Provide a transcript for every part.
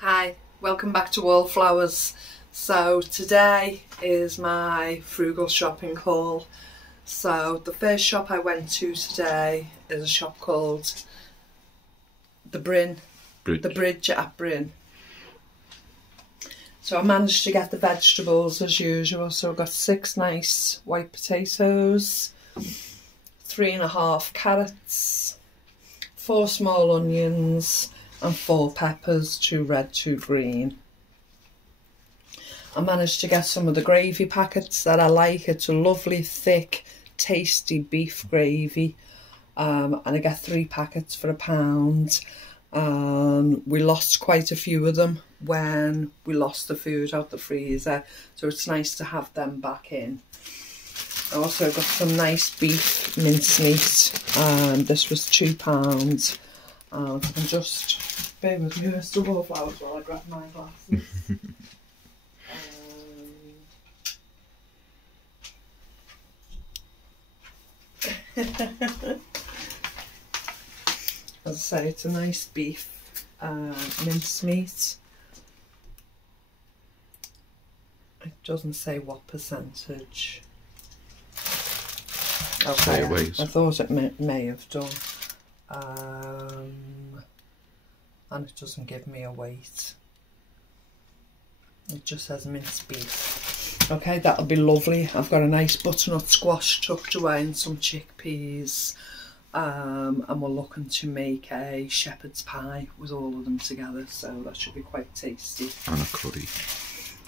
Hi, welcome back to Wallflowers. So today is my frugal shopping haul. So the first shop I went to today is a shop called the Bridge at Bryn. So I managed to get the vegetables as usual. So I got 6 nice white potatoes, 3.5 carrots, 4 small onions and 4 peppers, 2 red, 2 green. I managed to get some of the gravy packets that I like. It's a lovely, thick, tasty beef gravy. And I get 3 packets for £1. We lost quite a few of them when we lost the food out the freezer. So it's nice to have them back in. I also got some nice beef mincemeat. This was £2. And just bear with me, Mr. Wallflowers, while I grab my glasses. As I say, it's a nice beef mincemeat. It doesn't say what percentage. Okay, I thought it may have done. And it doesn't give me a weight. It just says minced beef. Okay, that'll be lovely. I've got a nice butternut squash tucked away and some chickpeas. And we're looking to make a shepherd's pie with all of them together, so that should be quite tasty. And a curry.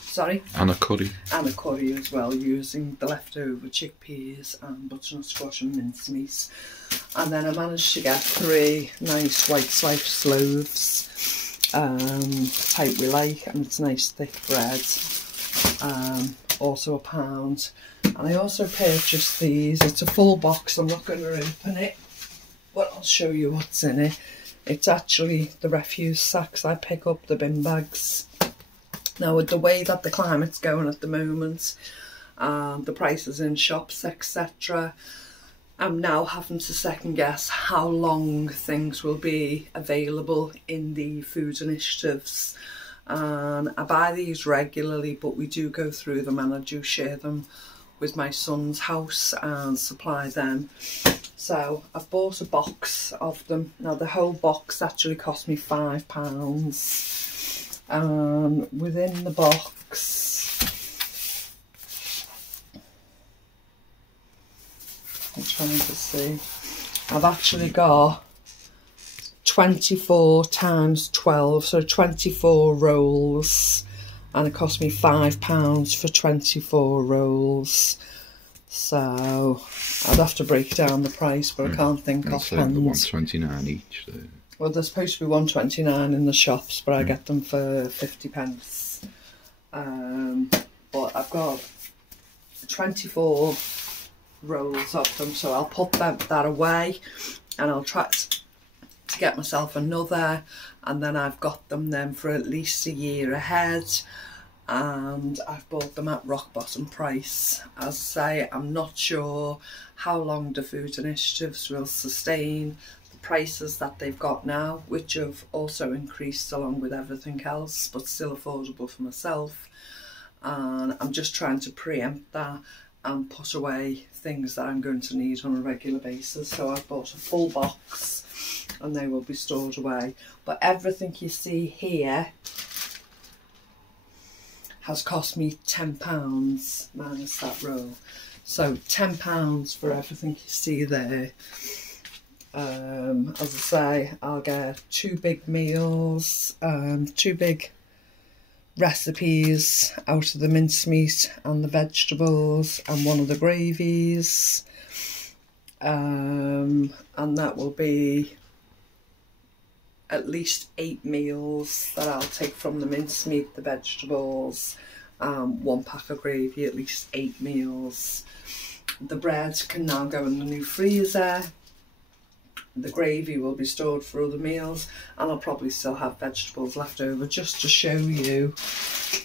Sorry? And a curry. And a curry as well, using the leftover chickpeas and butternut squash and mincemeat. And then I managed to get 3 nice white sliced loaves, type we like, and it's nice thick bread. Also £1. And I also purchased these. It's a full box. I'm not going to open it, but I'll show you what's in it. It's actually the refuse sacks I pick up, the bin bags. Now, with the way that the climate's going at the moment, the prices in shops, etc., I'm now having to second guess how long things will be available in the food initiatives. And I buy these regularly, but we do go through them and I do share them with my son's house and supply them. So I've bought a box of them. Now the whole box actually cost me £5. Within the box, I'm trying to see, I've actually got 24 times 12, so 24 rolls, and it cost me £5 for 24 rolls. So I'd have to break down the price, but I can't think offhand. £1.29 each. So. Well, they're supposed to be £1.29 in the shops, but I get them for 50p. But I've got 24 rolls of them, so I'll put that away, and I'll try to get myself another, and then I've got them then for at least a year ahead. And I've bought them at rock bottom price. As I say, I'm not sure how long the food initiatives will sustain the prices that they've got now, which have also increased along with everything else, but still affordable for myself. And I'm just trying to preempt that and put away things that I'm going to need on a regular basis. So I've bought a full box and they will be stored away. But everything you see here has cost me £10 minus that roll. So £10 for everything you see there. As I say, I'll get 2 big meals, 2 big recipes out of the mincemeat and the vegetables, and 1 of the gravies. And that will be at least 8 meals that I'll take from the mincemeat, the vegetables, 1 pack of gravy, at least 8 meals. The bread can now go in the new freezer. The gravy will be stored for other meals, and I'll probably still have vegetables left over. Just to show you,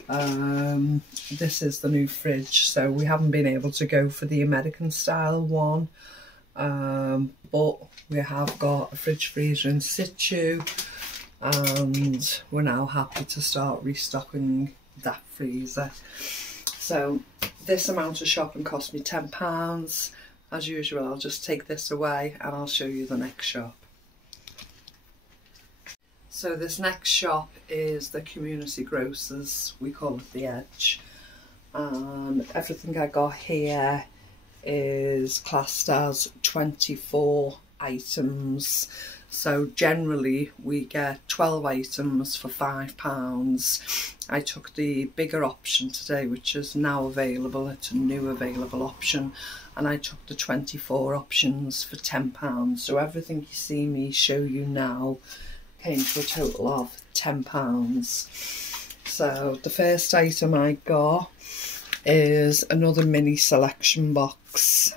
this is the new fridge. So we haven't been able to go for the American style one, but we have got a fridge freezer in situ. and we're now happy to start restocking that freezer. So this amount of shopping cost me £10. As usual, I'll just take this away and I'll show you the next shop. So this next shop is the community grocers, we call it the Edge, and everything I got here is classed as 24 items. So generally we get 12 items for £5. I took the bigger option today, which is now available. It's a new available option, and I took the 24 options for £10. So everything you see me show you now came to a total of £10. So the first item I got is another mini selection box.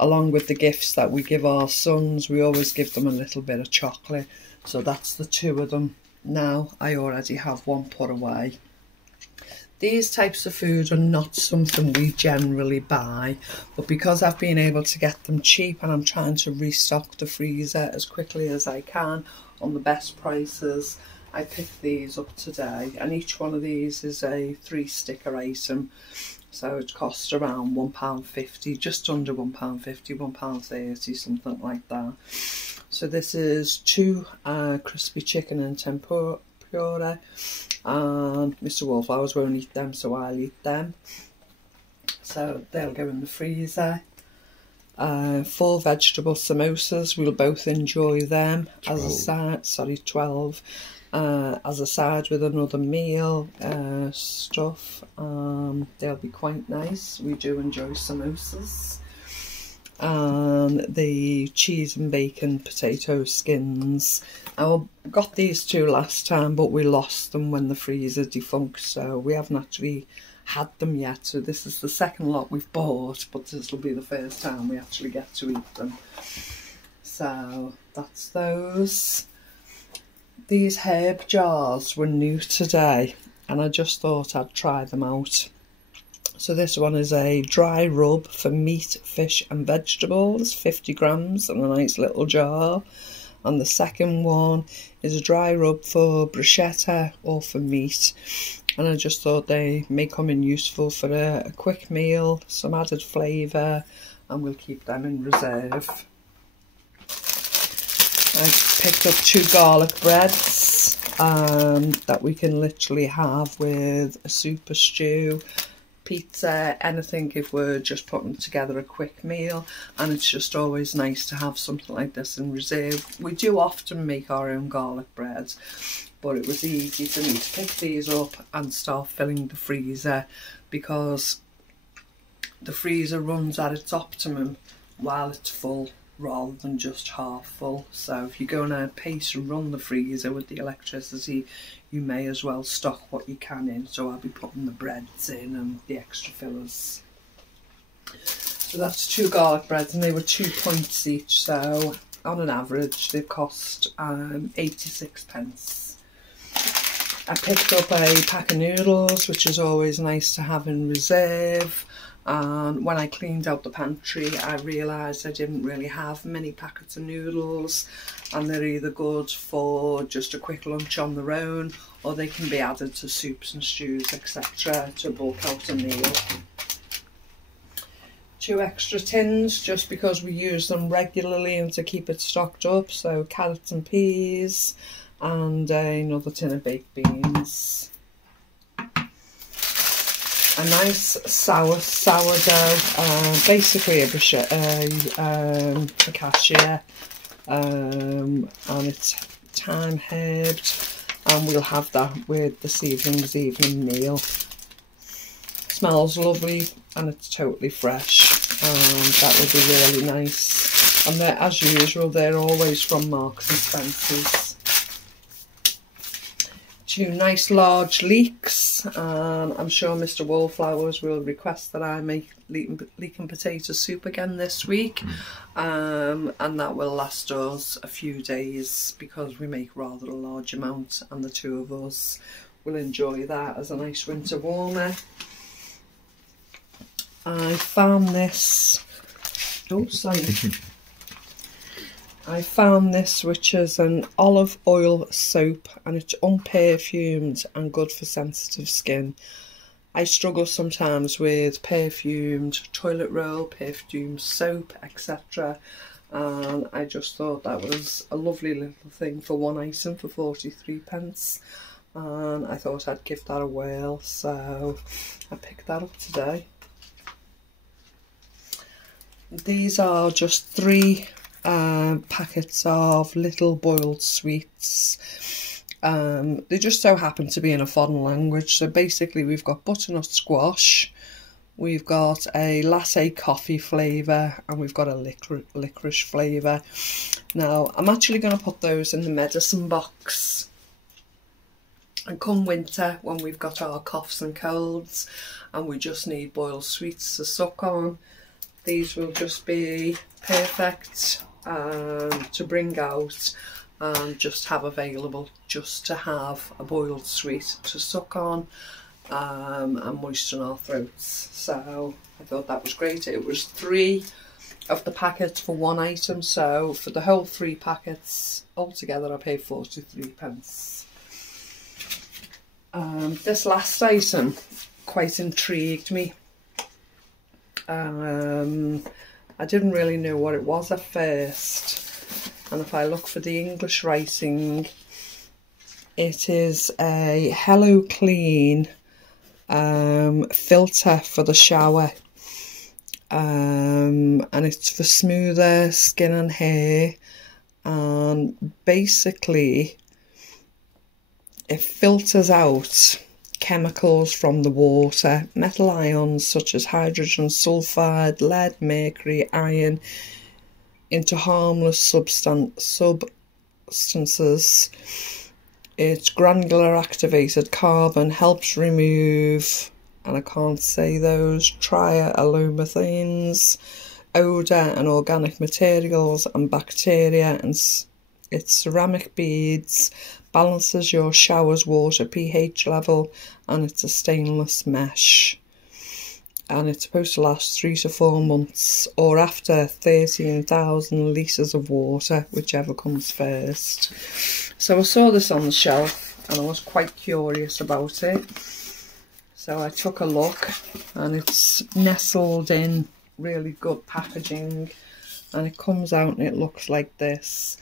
Along with the gifts that we give our sons, we always give them a little bit of chocolate. So that's the two of them. Now I already have one put away. These types of food are not something we generally buy, but because I've been able to get them cheap and I'm trying to restock the freezer as quickly as I can on the best prices, I picked these up today, and each one of these is a 3-sticker item. So it costs around £1.50, just under £1.50, £1.30, something like that. So this is 2 crispy chicken and tempura, and Mr. Wallflowers won't eat them, so I'll eat them. So they'll go in the freezer. 4 vegetable samosas, we'll both enjoy them. 12. As a side, sorry, 12. As a side with another meal, stuff. They'll be quite nice. We do enjoy samosas. And the cheese and bacon potato skins. I got these 2 last time, but we lost them when the freezer defunct, so we haven't actually had them yet. So this is the second lot we've bought, but this will be the first time we actually get to eat them. So that's those. These herb jars were new today, and I just thought I'd try them out. So this one is a dry rub for meat, fish and vegetables, 50 grams in a nice little jar. And the second one is a dry rub for bruschetta or for meat. And I just thought they may come in useful for a quick meal, some added flavour, and we'll keep them in reserve. I picked up 2 garlic breads that we can literally have with a soup, a stew, pizza, anything if we're just putting together a quick meal. And it's just always nice to have something like this in reserve. We do often make our own garlic bread, but it was easy for me to pick these up and start filling the freezer, because the freezer runs at its optimum while it's full, rather than just half full. So if you're going to pace and run the freezer with the electricity, you may as well stock what you can in. So I'll be putting the breads in and the extra fillers. So that's 2 garlic breads, and they were 2 points each, so on an average they cost 86p. I picked up a pack of noodles, which is always nice to have in reserve. And when I cleaned out the pantry, I realised I didn't really have many packets of noodles, and they're either good for just a quick lunch on their own, or they can be added to soups and stews, etc., to bulk out a meal. 2 extra tins, just because we use them regularly and to keep it stocked up. So carrots and peas, and another tin of baked beans. A nice sourdough, basically a cashier, and it's thyme herbed, and we'll have that with this evening's evening meal. Smells lovely and it's totally fresh, and that would be really nice. And they're, as usual, they're always from Marks and Spencer's. 2 nice large leeks, and I'm sure Mr. Wallflowers will request that I make leek and potato soup again this week, and that will last us a few days because we make rather a large amount, and the 2 of us will enjoy that as a nice winter warmer. I found this, oh sorry, I found this, which is an olive oil soap, and it's unperfumed and good for sensitive skin. I struggle sometimes with perfumed toilet roll, perfumed soap, etc. And I just thought that was a lovely little thing for one item for 43p. And I thought I'd give that a whirl, so I picked that up today. These are just 3 packets of little boiled sweets. They just so happen to be in a foreign language. So basically we've got butternut squash, we've got a latte coffee flavour, and we've got a licorice flavour. Now I'm actually going to put those in the medicine box, and come winter, when we've got our coughs and colds and we just need boiled sweets to suck on, these will just be perfect to bring out and just have available, just to have a boiled sweet to suck on and moisten our throats. So I thought that was great. It was 3 of the packets for one item, so for the whole 3 packets altogether I paid 43p. This last item quite intrigued me. I didn't really know what it was at first, and if I look for the English writing, it is a Hello Clean filter for the shower, and it's for smoother skin and hair, and basically it filters out chemicals from the water, metal ions such as hydrogen sulfide, lead, mercury, iron, into harmless substances. It's granular activated carbon, helps remove, and I can't say those, triaromathanes, odour and organic materials and bacteria, and its ceramic beads, balances your shower's water pH level, and it's a stainless mesh, and it's supposed to last 3 to 4 months, or after 13,000 litres of water, whichever comes first. So I saw this on the shelf and I was quite curious about it, so I took a look, and it's nestled in really good packaging, and it comes out and it looks like this.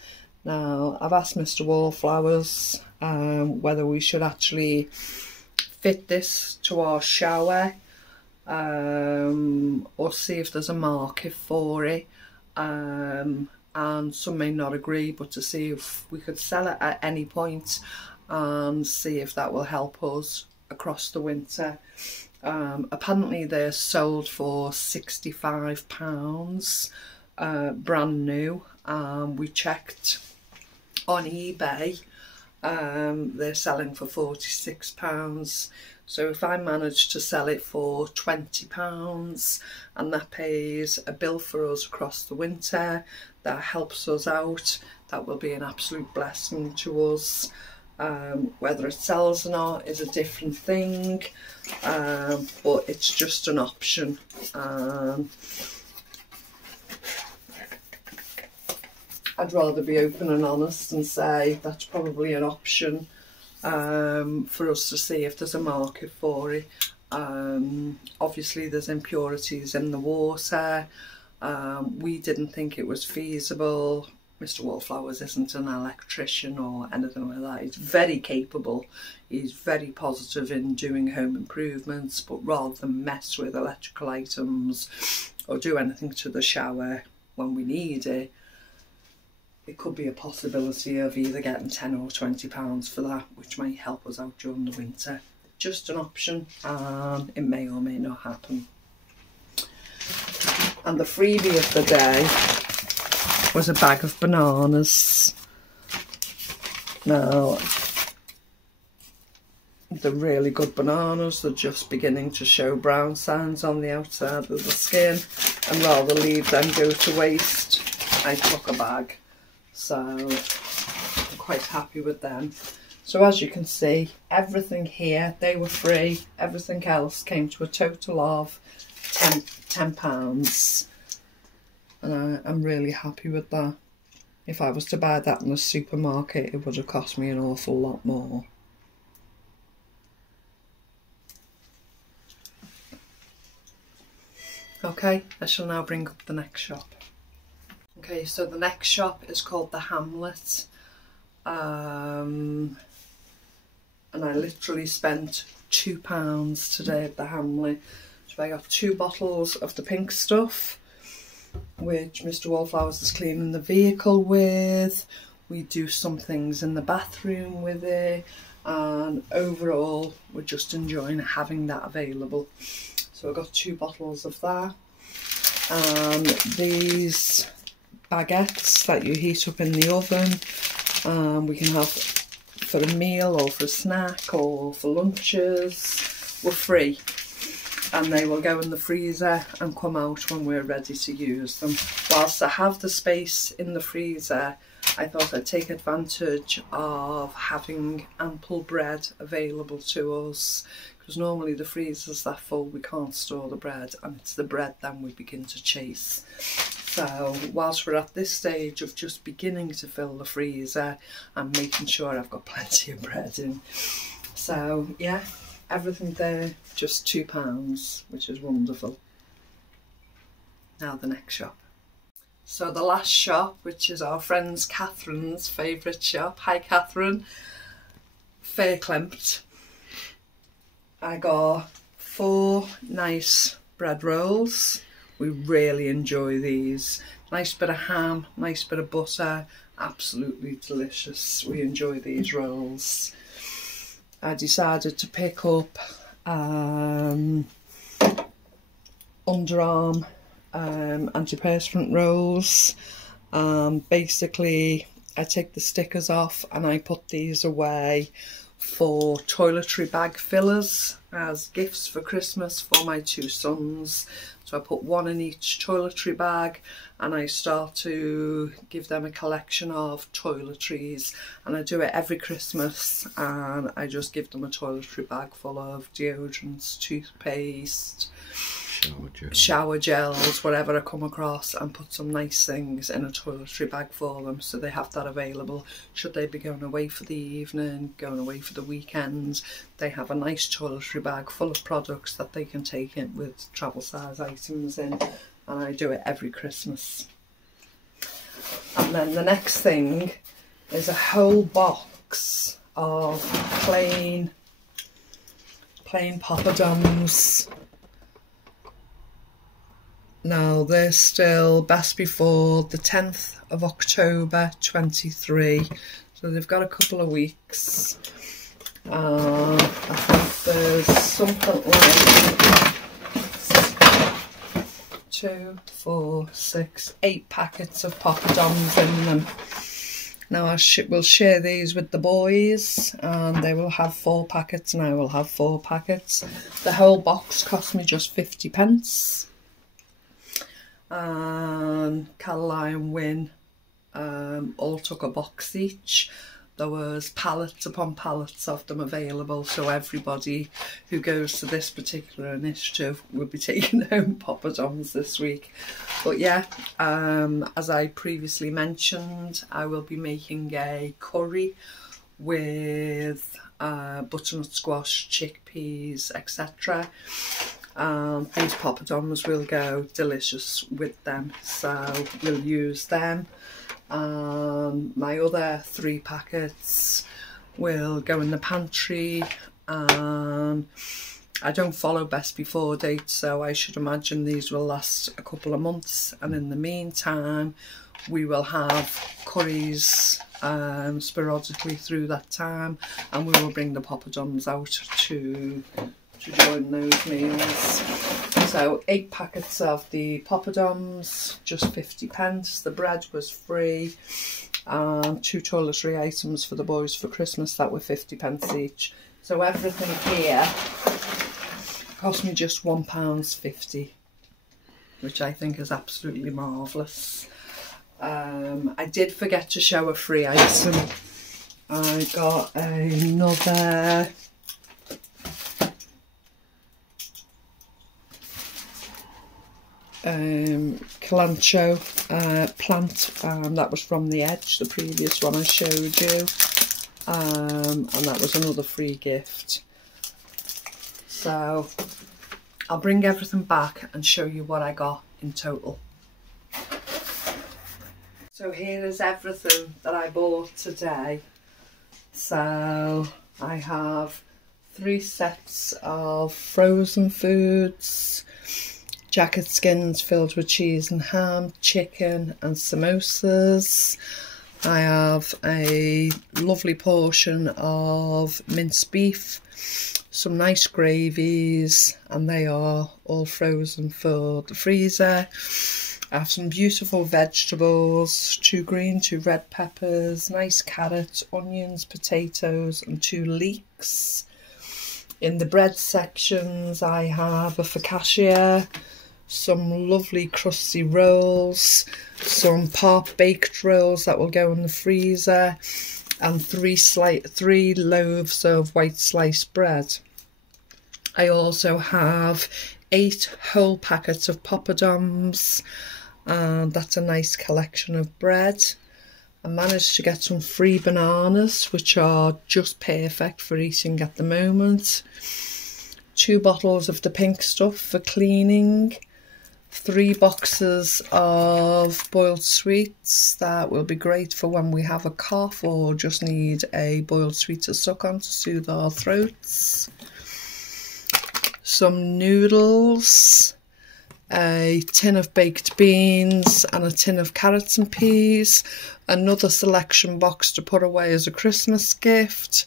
Now, I've asked Mr. Wallflowers whether we should actually fit this to our shower, or see if there's a market for it, and some may not agree, but to see if we could sell it at any point and see if that will help us across the winter. Apparently they're sold for £65, brand new. We checked on eBay, they're selling for £46. So if I manage to sell it for £20 and that pays a bill for us across the winter, that helps us out, that will be an absolute blessing to us. Whether it sells or not is a different thing, but it's just an option. I'd rather be open and honest and say that's probably an option for us to see if there's a market for it. Obviously there's impurities in the water. We didn't think it was feasible. Mr. Wallflowers isn't an electrician or anything like that. He's very capable. He's very positive in doing home improvements, but rather than mess with electrical items or do anything to the shower when we need it, it could be a possibility of either getting £10 or £20 for that, which may help us out during the winter. Just an option, and it may or may not happen. And the freebie of the day was a bag of bananas. Now, they're really good bananas. They're just beginning to show brown signs on the outside of the skin, and rather leave them go to waste, I took a bag. So I'm quite happy with them. So as you can see, everything here, they were free. Everything else came to a total of £10. And I'm really happy with that. If I was to buy that in the supermarket, it would have cost me an awful lot more. Okay, I shall now bring up the next shop. Okay, so the next shop is called the Hamlet. And I literally spent £2 today at the Hamlet. So I got 2 bottles of the pink stuff, which Mr. Wallflowers is cleaning the vehicle with. We do some things in the bathroom with it, and overall we're just enjoying having that available. So I got 2 bottles of that. And these baguettes that you heat up in the oven, we can have for a meal or for a snack or for lunches, were free. And they will go in the freezer and come out when we're ready to use them. Whilst I have the space in the freezer, I thought I'd take advantage of having ample bread available to us, because normally the freezer's that full we can't store the bread, and it's the bread then we begin to chase. So whilst we're at this stage of just beginning to fill the freezer, I'm making sure I've got plenty of bread in. So yeah, everything there, just £2, which is wonderful. Now the next shop. So the last shop, which is our friend Catherine's favourite shop. Hi Catherine. Fairclempt. I got 4 nice bread rolls. We really enjoy these. Nice bit of ham, nice bit of butter, absolutely delicious. We enjoy these rolls. I decided to pick up underarm antiperspirant rolls. Basically I take the stickers off and I put these away for toiletry bag fillers as gifts for Christmas for my 2 sons. So I put 1 in each toiletry bag, and I start to give them a collection of toiletries, and I do it every Christmas, and I just give them a toiletry bag full of deodorants, toothpaste, shower gels, whatever I come across, and put some nice things in a toiletry bag for them, so they have that available should they be going away for the evening, going away for the weekend. They have a nice toiletry bag full of products that they can take in with travel size items in, and I do it every Christmas. And then the next thing is a whole box of plain poppadoms. Now they're still best before the 10th of October 23, so they've got a couple of weeks. I think there's something like 2, 4, 6, 8 packets of poppadoms in them. Now I will share these with the boys, and they will have 4 packets and I will have 4 packets. The whole box cost me just 50p. And Caroline and Wynne all took a box each. There was pallets upon pallets of them available, so everybody who goes to this particular initiative will be taking home poppadoms this week. But yeah, as I previously mentioned, I will be making a curry with butternut squash, chickpeas, etc. These poppadoms will go delicious with them, so we'll use them. My other 3 packets will go in the pantry. I don't follow best before dates, so I should imagine these will last a couple of months, and in the meantime we will have curries sporadically through that time, and we will bring the poppadoms out to join those meals. So 8 packets of the poppadoms, just 50p. The bread was free. 2 toiletry items for the boys for Christmas that were 50p each. So everything here cost me just £1.50, which I think is absolutely marvellous. I did forget to show a free item. I got another Calancho plant, that was from the Edge, the previous one I showed you, and that was another free gift. So I'll bring everything back and show you what I got in total. So here is everything that I bought today. So I have 3 sets of frozen foods, jacket skins filled with cheese and ham, chicken and samosas. I have a lovely portion of minced beef, some nice gravies, and they are all frozen for the freezer. I have some beautiful vegetables, 2 green, 2 red peppers, nice carrots, onions, potatoes and 2 leeks. In the bread sections I have a focaccia, some lovely crusty rolls, some part baked rolls that will go in the freezer, and 3 loaves of white sliced bread. I also have 8 whole packets of poppadoms, and that's a nice collection of bread. I managed to get some free bananas, which are just perfect for eating at the moment. 2 bottles of the pink stuff for cleaning. 3 boxes of boiled sweets that will be great for when we have a cough or just need a boiled sweet to suck on to soothe our throats. Some noodles, a tin of baked beans and a tin of carrots and peas, another selection box to put away as a Christmas gift,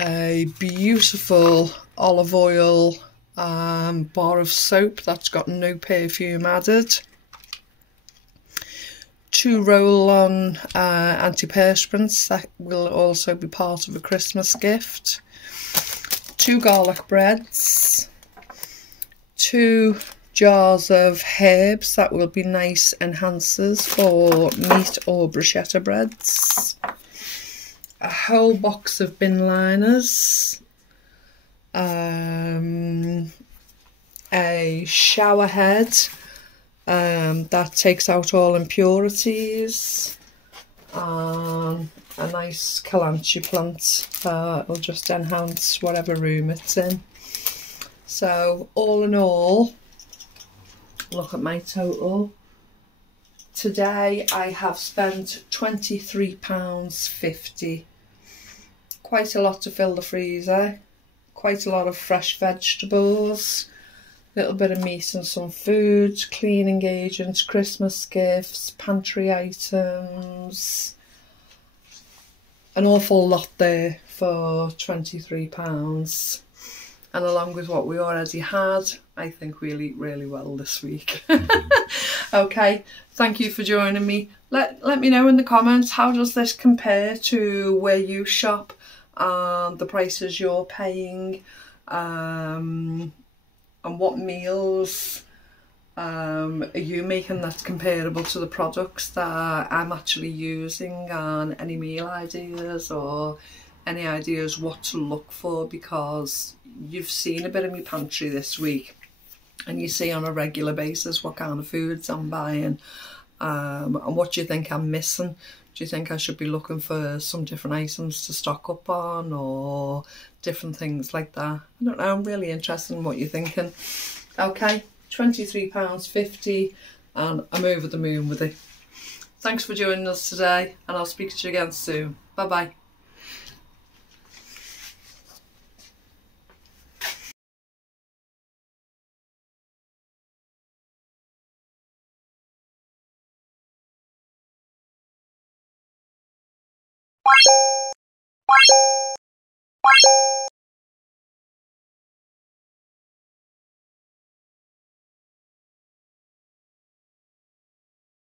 a beautiful olive oil bar of soap that's got no perfume added, 2 roll-on antiperspirants that will also be part of a Christmas gift, 2 garlic breads, 2 jars of herbs that will be nice enhancers for meat or bruschetta breads, a whole box of bin liners, a shower head that takes out all impurities, and a nice Calanchi plant that will just enhance whatever room it's in. So all in all, look at my total. Today I have spent £23.50. Quite a lot to fill the freezer, quite a lot of fresh vegetables, a little bit of meat and some food, cleaning agents, Christmas gifts, pantry items, an awful lot there for £23. And along with what we already had, I think we'll eat really well this week. Okay, thank you for joining me. Let me know in the comments, how does this compare to where you shop and the prices you're paying, and what meals are you making that's comparable to the products that I'm actually using, and any meal ideas or any ideas what to look for, because you've seen a bit of my pantry this week and you see on a regular basis what kind of foods I'm buying, and what do you think I'm missing. Do you think I should be looking for some different items to stock up on, or different things like that? I don't know, I'm really interested in what you're thinking. Okay, £23.50 and I'm over the moon with it. Thanks for joining us today, and I'll speak to you again soon. Bye bye.